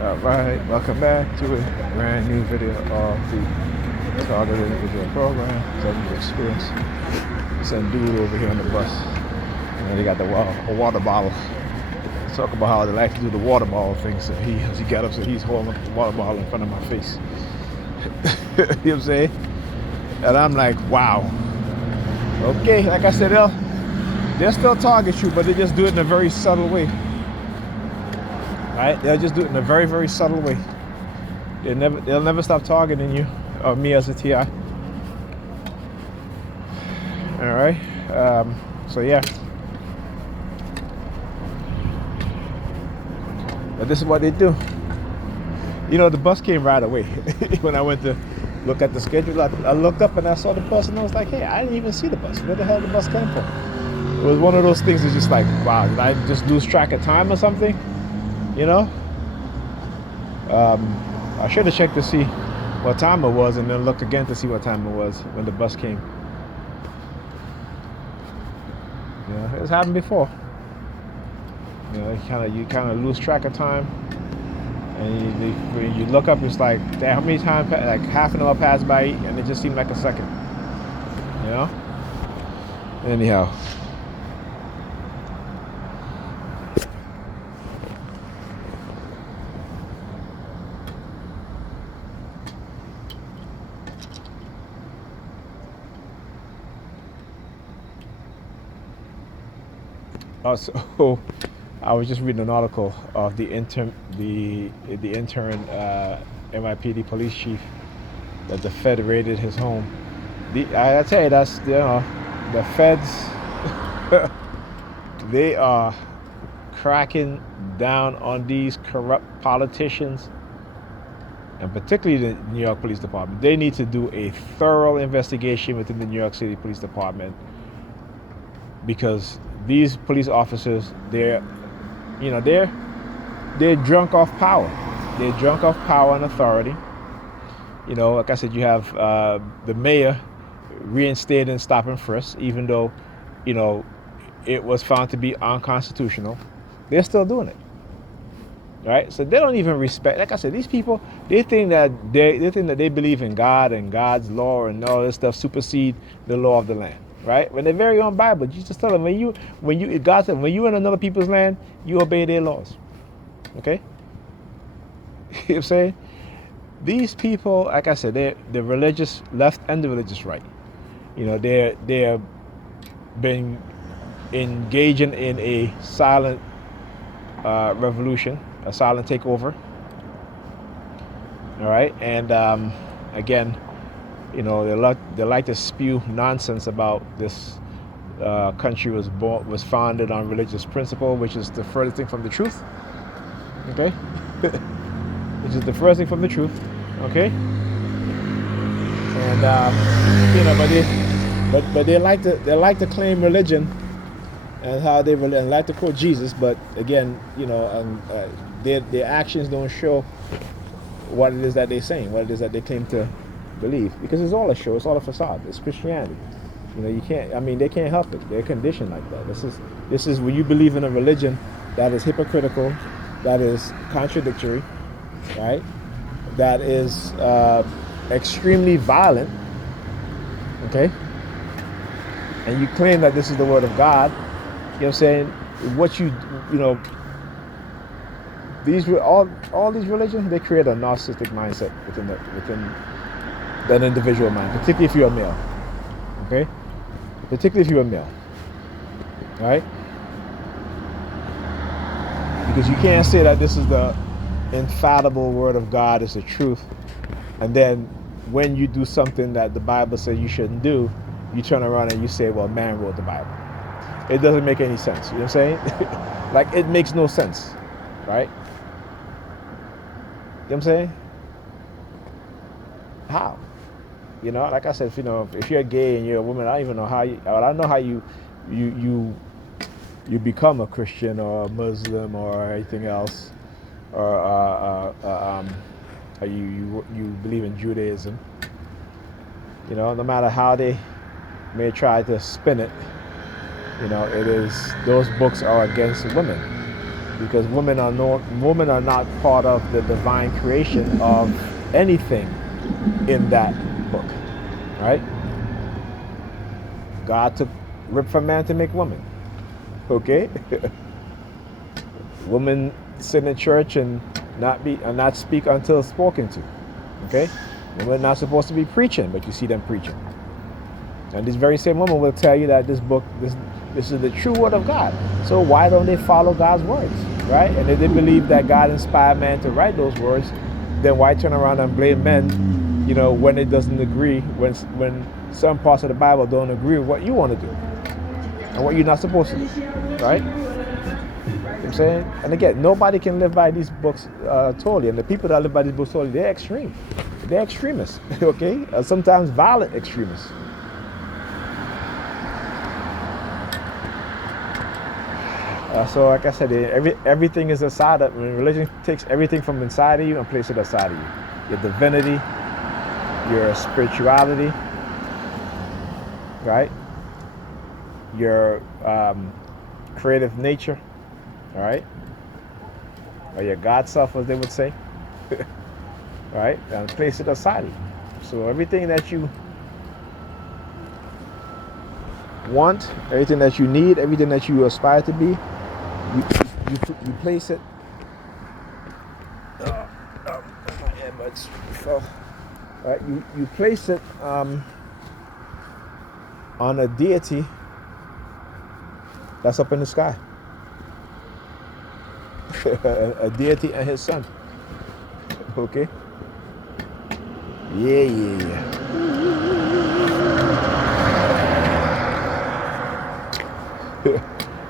Alright, welcome back to a brand new video of the Targeted Individual Program, 7-year experience. Some dude over here on the bus, and they got a water bottle. Let's talk about how they like to do the water bottle thing. So as he got up, so he's holding up the water bottle in front of my face. You know what I'm saying? And I'm like, wow. Okay, like I said, they'll still target you, but they just do it in a very subtle way. Right? They'll just do it in a very, very subtle way. They'll never stop targeting you or me as a TI. All right. So yeah. But this is what they do. You know, the bus came right away. When I went to look at the schedule, I looked up and I saw the bus, and I was like, hey, I didn't even see the bus. Where the hell did the bus come from? It was one of those things that's just like, wow, did I just lose track of time or something? You know, I should have checked to see what time it was, and then look again to see what time it was when the bus came. You know, it's happened before. You know, you kind of lose track of time, and when you look up, it's like, damn, how many times? Like half an hour passed by, and it just seemed like a second. You know. Anyhow. So I was just reading an article of the intern NYPD police chief that the Fed raided his home. I tell you, that's, you know, the Feds. They are cracking down on these corrupt politicians, and particularly the New York Police Department. They need to do a thorough investigation within the New York City Police Department, because these police officers, they're drunk off power. They're drunk off power and authority. You know, like I said, you have the mayor reinstating stop and frisk, even though, you know, it was found to be unconstitutional. They're still doing it. Right? So they don't even respect. Like I said, these people, they think that they believe in God and God's law and all this stuff supersede the law of the land. Right? When their very own Bible, Jesus tell them, God said, when you're in another people's land, you obey their laws. Okay? You know what I'm saying? These people, like I said, they're the religious left and the religious right. You know, they're been engaging in a silent revolution, a silent takeover. All right, and again, you know, they like to spew nonsense about this country was founded on religious principle, which is the furthest thing from the truth. Okay, which is the furthest thing from the truth. Okay, and you know, but they like to claim religion and how they like to quote Jesus, but again, you know, their actions don't show what it is that they're saying, what it is that they claim to believe, because it's all a show, it's all a facade. It's Christianity. You know, they can't help it. They're conditioned like that. This is when you believe in a religion that is hypocritical, that is contradictory, right? That is extremely violent. Okay, and you claim that this is the word of God. You know what I'm saying? What you know, all these religions, they create a narcissistic mindset within an individual mind, particularly if you're a male. Okay? Particularly if you're a male. Right? Because you can't say that this is the infallible word of God, is the truth, and then when you do something that the Bible says you shouldn't do, you turn around and you say, well, man wrote the Bible. It doesn't make any sense. You know what I'm saying? Like, it makes no sense. Right? You know what I'm saying? How? You know, like I said, if you're gay and you're a woman, I don't even know how you. I don't know how you become a Christian or a Muslim or anything else, or you believe in Judaism. You know, no matter how they may try to spin it, you know, it is, those books are against women. because women are not part of the divine creation of anything in that book, right? God took rib from man to make woman. Okay, women sit in church and not speak until spoken to. Okay, women are not supposed to be preaching, but you see them preaching. And this very same woman will tell you that this book, this is the true word of God. So why don't they follow God's words, right? And if they believe that God inspired man to write those words, then why turn around and blame men, when it doesn't agree, when some parts of the Bible don't agree with what you want to do and what you're not supposed to do, right? You know what I'm saying? And again, nobody can live by these books totally. And the people that live by these books totally, they're extreme. They're extremists, okay? Sometimes violent extremists. So like I said, everything is inside of religion. Takes everything from inside of you and places it outside of you. Your divinity, your spirituality, right? Your creative nature, all right? Or your God self, as they would say, right? And place it aside of you. So everything that you want, everything that you need, everything that you aspire to be, you place it. My earbuds fell. All right, you place it on a deity that's up in the sky. A deity and his son. Okay. Yeah.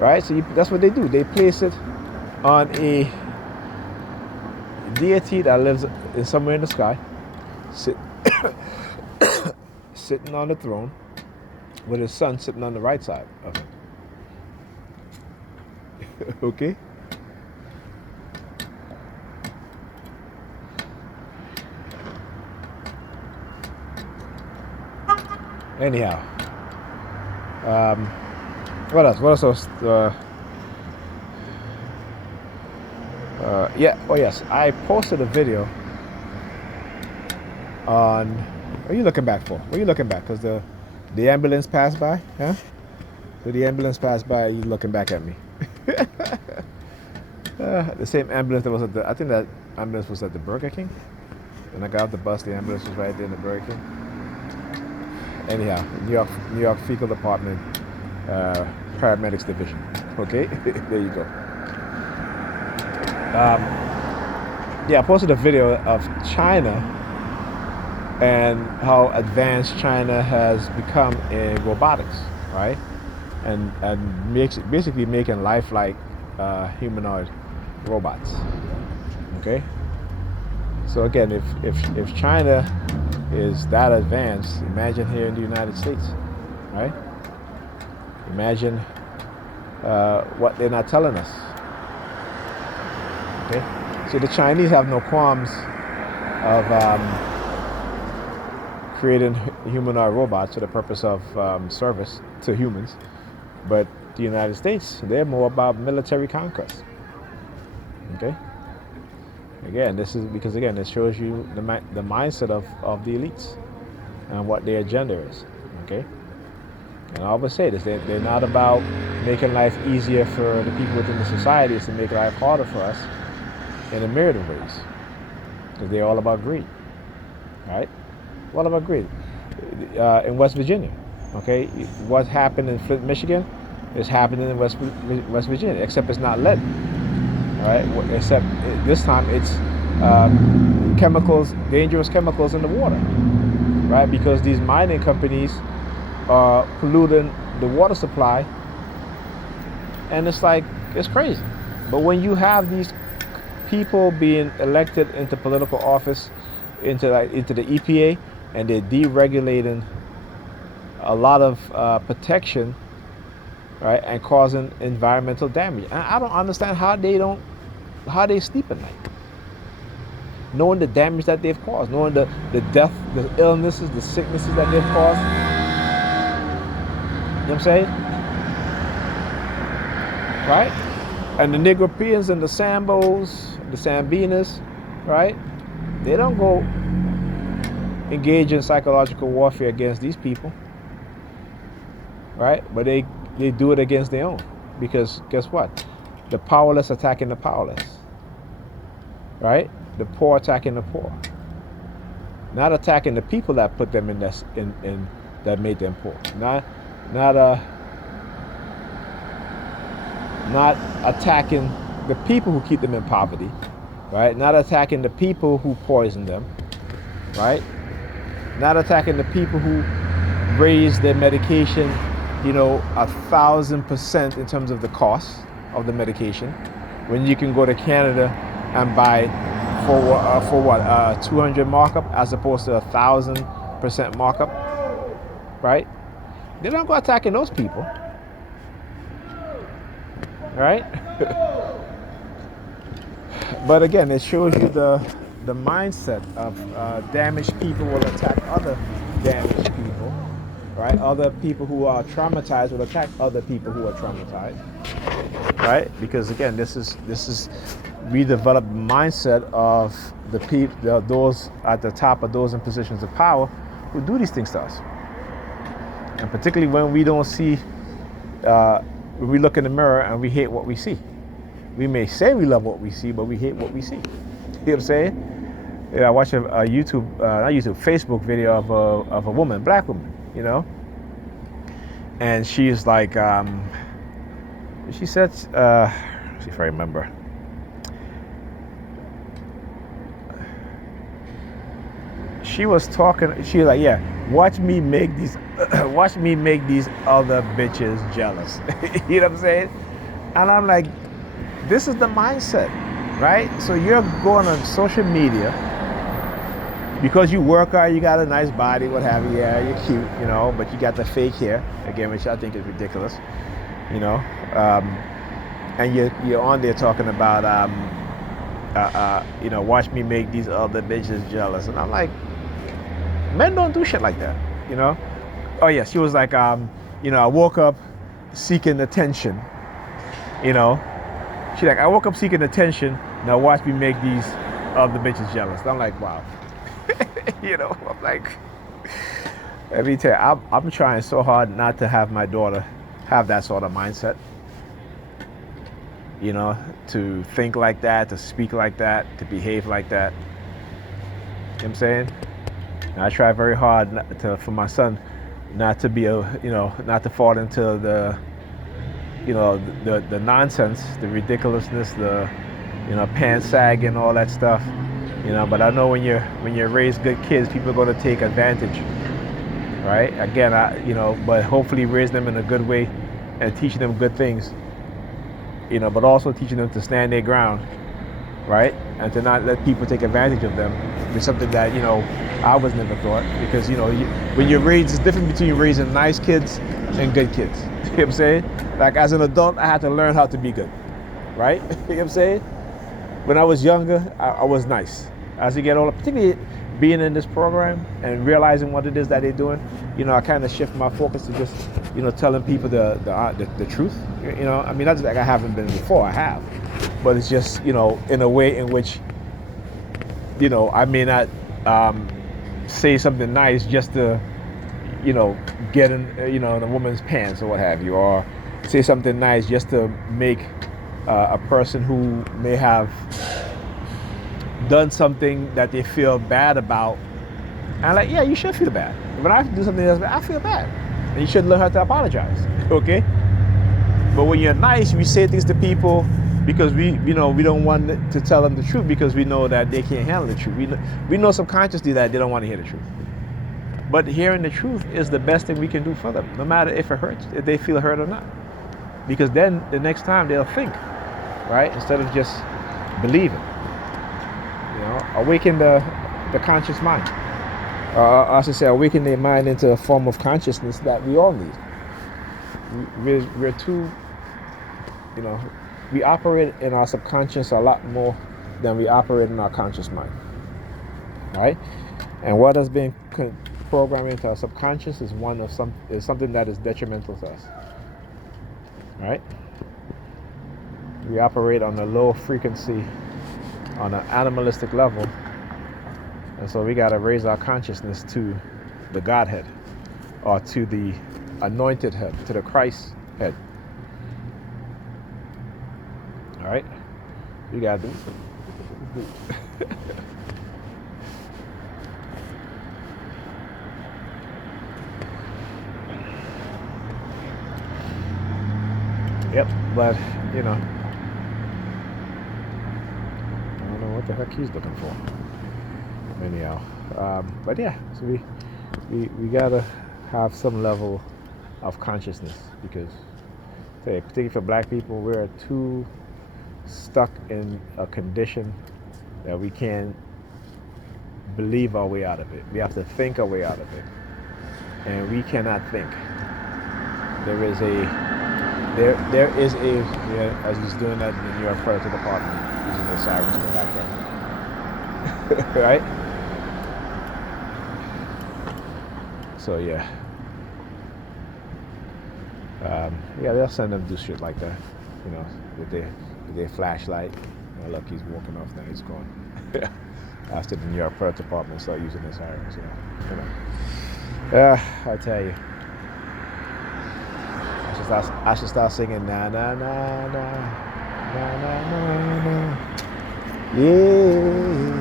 Right, so that's what they do. They place it on a deity that lives somewhere in the sky, sitting on the throne, with his son sitting on the right side of him. Okay? Anyhow, what else? What else? Yeah. Oh yes, I posted a video on. What are you looking back for? What are you looking back? Because the ambulance passed by, huh? So the ambulance passed by. You looking back at me? The same ambulance that was at the. I think that ambulance was at the Burger King. When I got off the bus, the ambulance was right there in the Burger King. Anyhow, New York Fecal Department, Paramedics Division. Okay, there you go. Yeah, I posted a video of China and how advanced China has become in robotics, right? And basically making life like humanoid robots. Okay. So again, if China is that advanced, imagine here in the United States, right? Imagine what they're not telling us. Okay, so the Chinese have no qualms of creating humanoid robots for the purpose of service to humans, but the United States, they're more about military conquest. Okay. Again, this is because it shows you the mindset of the elites and what their agenda is. Okay, and I always say this: they're not about making life easier for the people within the society. It's to make life harder for us in a myriad of ways, because they're all about greed. Right? All about greed. In West Virginia, okay, what happened in Flint, Michigan, is happening in West Virginia, except it's not lead. All right, except this time it's chemicals, dangerous chemicals in the water, right? Because these mining companies are polluting the water supply, and it's crazy. But when you have these people being elected into political office, into the EPA, and they're deregulating a lot of protection, right, and causing environmental damage, and I don't understand how they sleep at night, knowing the damage that they've caused, knowing the death, the illnesses, the sicknesses that they've caused. You know what I'm saying? Right? And the Negropeans and the Sambos, the Sambinas, right? They don't go engage in psychological warfare against these people, right? But they do it against their own. Because guess what? The powerless attacking the powerless, right? The poor attacking the poor. Not attacking the people that put them in that made them poor. Not attacking the people who keep them in poverty, right? Not attacking the people who poison them, right? Not attacking the people who raise their medication, 1,000% in terms of the cost of the medication, when you can go to Canada and buy for what 200 markup as opposed to 1,000% markup, right? They don't go attacking those people. Right? But again, it shows you the mindset of damaged people will attack other damaged people, right? Other people who are traumatized will attack other people who are traumatized, right? Because again, this is we develop the mindset of the people, those at the top of those in positions of power who do these things to us, and particularly when we don't see. When we look in the mirror and we hate what we see. We may say we love what we see, but we hate what we see. You know what I'm saying? I watched a Facebook video of a woman, black woman, and she's like, she said, let's see if I remember. She was talking. She was like, "Yeah, watch me make these other bitches jealous." You know what I'm saying? And I'm like, this is the mindset, right? So you're going on social media because you work hard, you got a nice body, what have you. Yeah, you're cute, but you got the fake hair again, which I think is ridiculous, and you're on there talking about, watch me make these other bitches jealous, and I'm like. Men don't do shit like that, Oh yeah, she was like, I woke up seeking attention, She like, I woke up seeking attention. Now watch me make these other bitches jealous. And I'm like, wow, I'm like, let me tell you, I'm trying so hard not to have my daughter have that sort of mindset, to think like that, to speak like that, to behave like that. You know what I'm saying? And I try very hard for my son not to be not to fall into the nonsense, the ridiculousness, the pants sagging, all that stuff, But I know when you raise good kids, people are going to take advantage, right? Again, but hopefully raise them in a good way and teach them good things, But also teaching them to stand their ground, right? And to not let people take advantage of them. It's something that I was never taught, because when you raise, it's different between raising nice kids and good kids. You know what I'm saying? Like as an adult, I had to learn how to be good, right? You know what I'm saying? When I was younger, I was nice. As you get older, particularly being in this program and realizing what it is that they're doing, I kind of shift my focus to just telling people the truth. I mean, not like I haven't been before, I have, but it's just in a way in which I may not say something nice just to get in a woman's pants or what have you, or say something nice just to make a person who may have done something that they feel bad about. And I'm like, yeah, you should feel bad. When I do something that's bad, I feel bad, and you should learn how to apologize. Okay? But when you're nice, we say things to people because we don't want to tell them the truth, because we know that they can't handle the truth. We know subconsciously that they don't want to hear the truth. But hearing the truth is the best thing we can do for them, no matter if it hurts, if they feel hurt or not. Because then the next time they'll think, right? Instead of just believing. Awaken the conscious mind. I should say, awaken their mind into a form of consciousness that we all need. We're too, we operate in our subconscious a lot more than we operate in our conscious mind, right? And what has been programmed into our subconscious is something that is detrimental to us, right? We operate on a low frequency, on an animalistic level. And so we got to raise our consciousness to the Godhead, or to the anointed head, to the Christ head. All right? You got to do it. Yep, but, I don't know what the heck he's looking for. Anyhow, but yeah, so we gotta have some level of consciousness, because, particularly for black people, we're too stuck in a condition that we can't believe our way out of it. We have to think our way out of it, and we cannot think. There is a as he's doing that in the New York Fire Department, using the sirens in the background. Right? So yeah, they'll send them to do shit like that, with their flashlight. Look, he's walking off now. He's gone. After the New York Fire Department start using the sirens, I tell you, I should start singing na na na na na na na na. Yeah,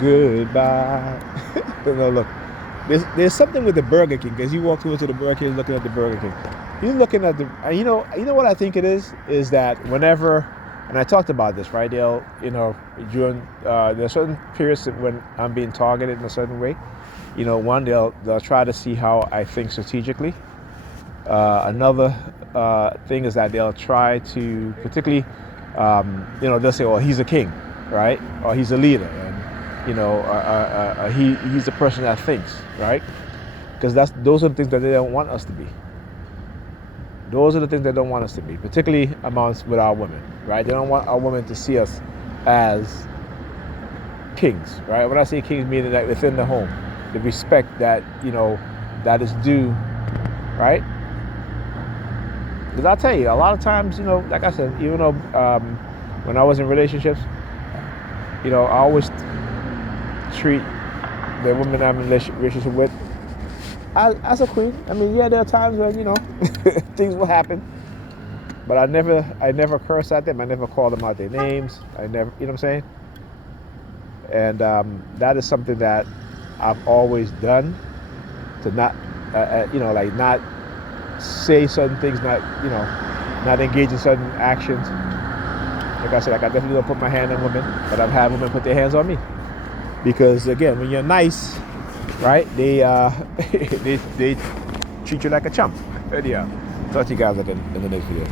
goodbye. No, look. There's something with the Burger King, because you walk into the Burger King, looking at the Burger King. He's looking at the, you know what I think it is that whenever, and I talked about this, right? They'll, during there's certain periods when I'm being targeted in a certain way. One, they'll try to see how I think strategically. Another thing is that they'll try to, particularly, they'll say, "Oh, he's a king, right? Or he's a leader." He's the person that thinks, right? Because those are the things that they don't want us to be. Those are the things they don't want us to be, particularly with our women, right? They don't want our women to see us as kings, right? When I say kings, meaning that within the home, the respect that, that is due, right? Because I'll tell you, a lot of times, like I said, even though when I was in relationships, I always treat the woman I'm in relationship with as a queen. I mean, yeah, there are times when, things will happen, but I never curse at them. I never call them out their names. I never, you know what I'm saying? And that is something that I've always done, to not, not say certain things, not engage in certain actions. Like I said, I definitely don't put my hand on women, but I've had women put their hands on me. Because again, when you're nice, right, they they treat you like a chump. Yeah. Talk to you guys in the next video.